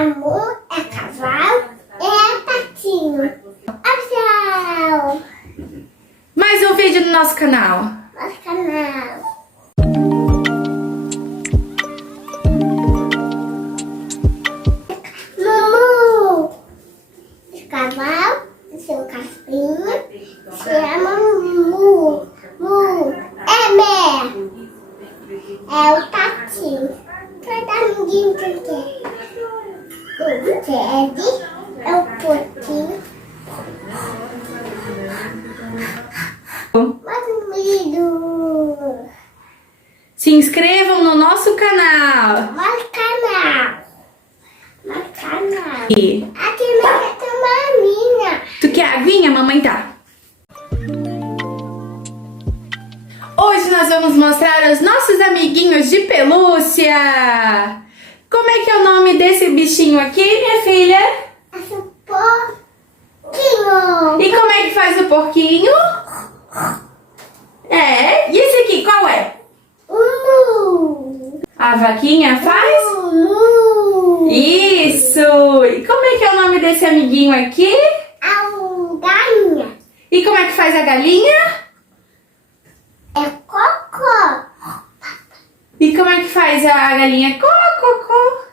amor, é cavalo, é patinho. Tchau! Mais um vídeo no nosso canal. Nosso canal. Mumu! O cavalo, o seu cachorrinho, se chama Mumu. Mumu é Mé. É o patinho. Cada amiguinho que quer. O Teddy é o porquinho. Se inscrevam no nosso canal. Nosso canal. Nosso canal. E Aqui não quer tomar a minha. tu quer aguinha? Mamãe tá. Hoje nós vamos mostrar os nossos amiguinhos de pelúcia. Como é que é o nome desse bichinho aqui, minha filha? Esse porquinho. E como é que faz o porquinho? É, e esse aqui qual é? Mumu. A vaquinha faz? Mumu. Isso! E como é que é o nome desse amiguinho aqui? A galinha. E como é que faz a galinha? É cocô. E como é que faz a galinha? Cocô. Cocô.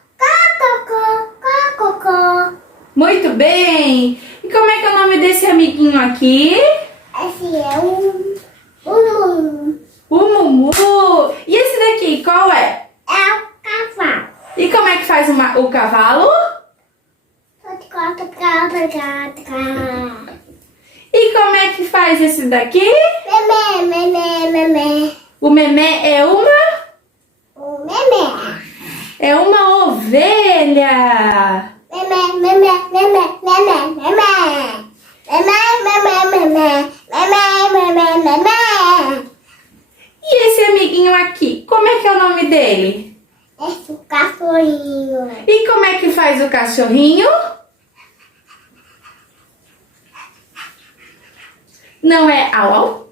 Cocô. Muito bem! E como é que é o nome desse amiguinho aqui? Esse é o Mumu. O Mumu! E esse daqui, qual é? É o cavalo. E como é que faz o cavalo? E como é que faz esse daqui? Memé. O memé é uma? O memé. É uma ovelha! E esse amiguinho aqui, como é que é o nome dele? Esse cachorrinho. E como é que faz o cachorrinho? Não é au au?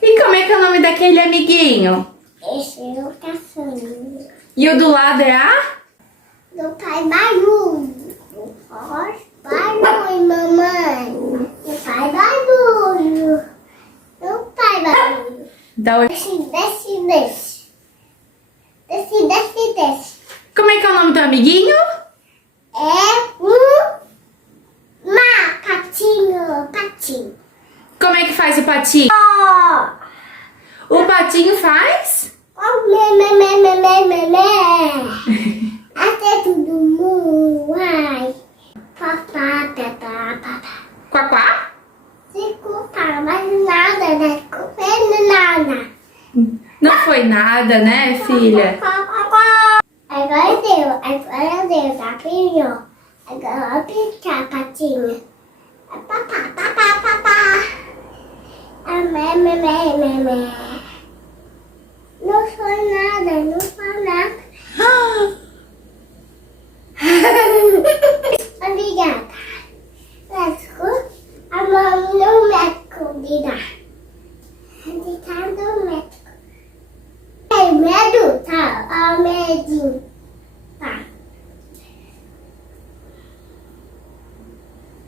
E como é que é o nome daquele amiguinho? Esse é o cachorrinho E o do lado é a? do pai barulho. Barulho, mamãe. Do pai barulho. Do pai barulho. Da... Desce. Como é que é o nome do amiguinho? É patinho. Como é que faz o patinho? O patinho faz? Até todo mundo, ai. Papá. Quaquá? Se culpar, mas nada, né? Comendo nada. Não foi nada, né, filha? Agora deu, tá, filho? Agora picar a patinha. Papá. Mé. Não foi nada. Obrigada. A mãe no médico de dar. De cada médico. É medo, tá? O medinho. Tá.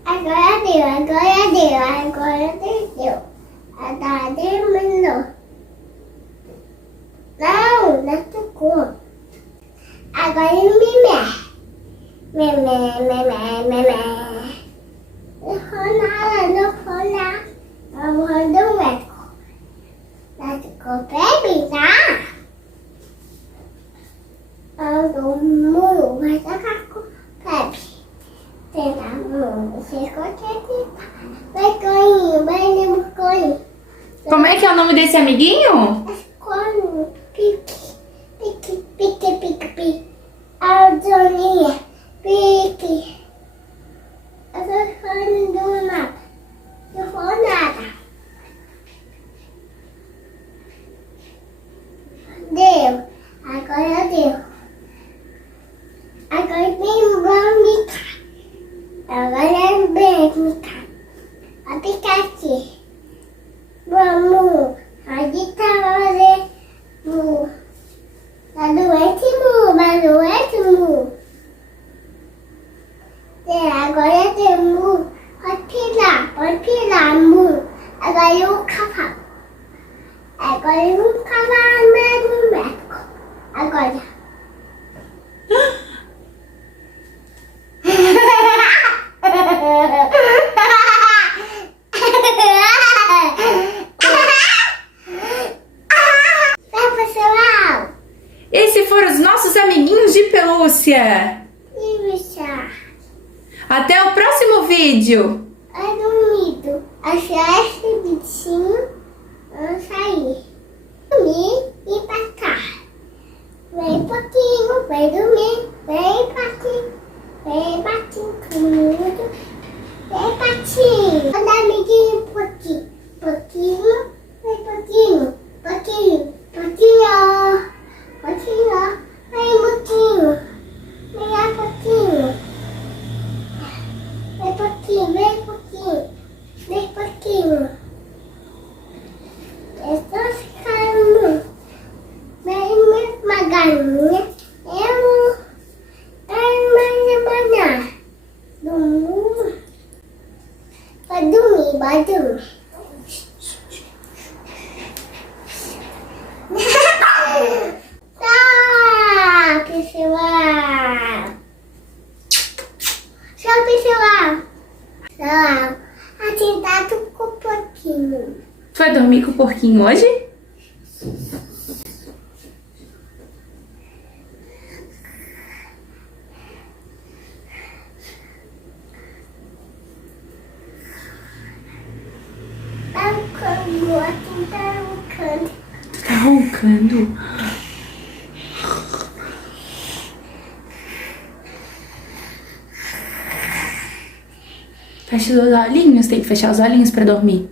Agora deu. Agora terminou. Não tocou. Agora memé. Não foi nada. Vamos do médico. Médico bebe, tá? Do muro, vai tacar com bebe. Tenta muro, você consegue. Vai coinho. Como é que é o nome desse amiguinho? Coinho, pique. A Joninha, pique. Eu tô falando nada. Não foi nada. Deu. Agora deu. Agora vem brincar. Agora vem brincar. Vai ficar aqui. Vamos. Agora temos. Pode pirar, amor. Agora eu cavalo. Agora eu vou cavar no médico. Agora. Pessoal. Esses foram os nossos amiguinhos de pelúcia. E bicha. Até o próximo vídeo. É dormido. Achar esse bichinho. Vamos sair. Dormir e pra cá. Vem pouquinho, vem dormir. Vem patinho. Vem patinho tudo. Vem patinho. Olha amiguinho pouquinho. Pouquinho. Vem pouquinho. Pouquinho. Pouquinho. Pouquinho. Vem pouquinho. Vem pouquinho. Vem pouquinho. Vem pouquinho. Vem pouquinho. Estou ficando bem uma galinha. Eu mais amanhã. Vai dormir, vai dormir. Tchau, pessoal. Tchau, pessoal. Tchau. Atentado com um pouquinho. Tu vai dormir com o porquinho hoje? Tá roncando, aqui tá roncando. Tu tá roncando? Fecha os olhinhos, tem que fechar os olhinhos pra dormir.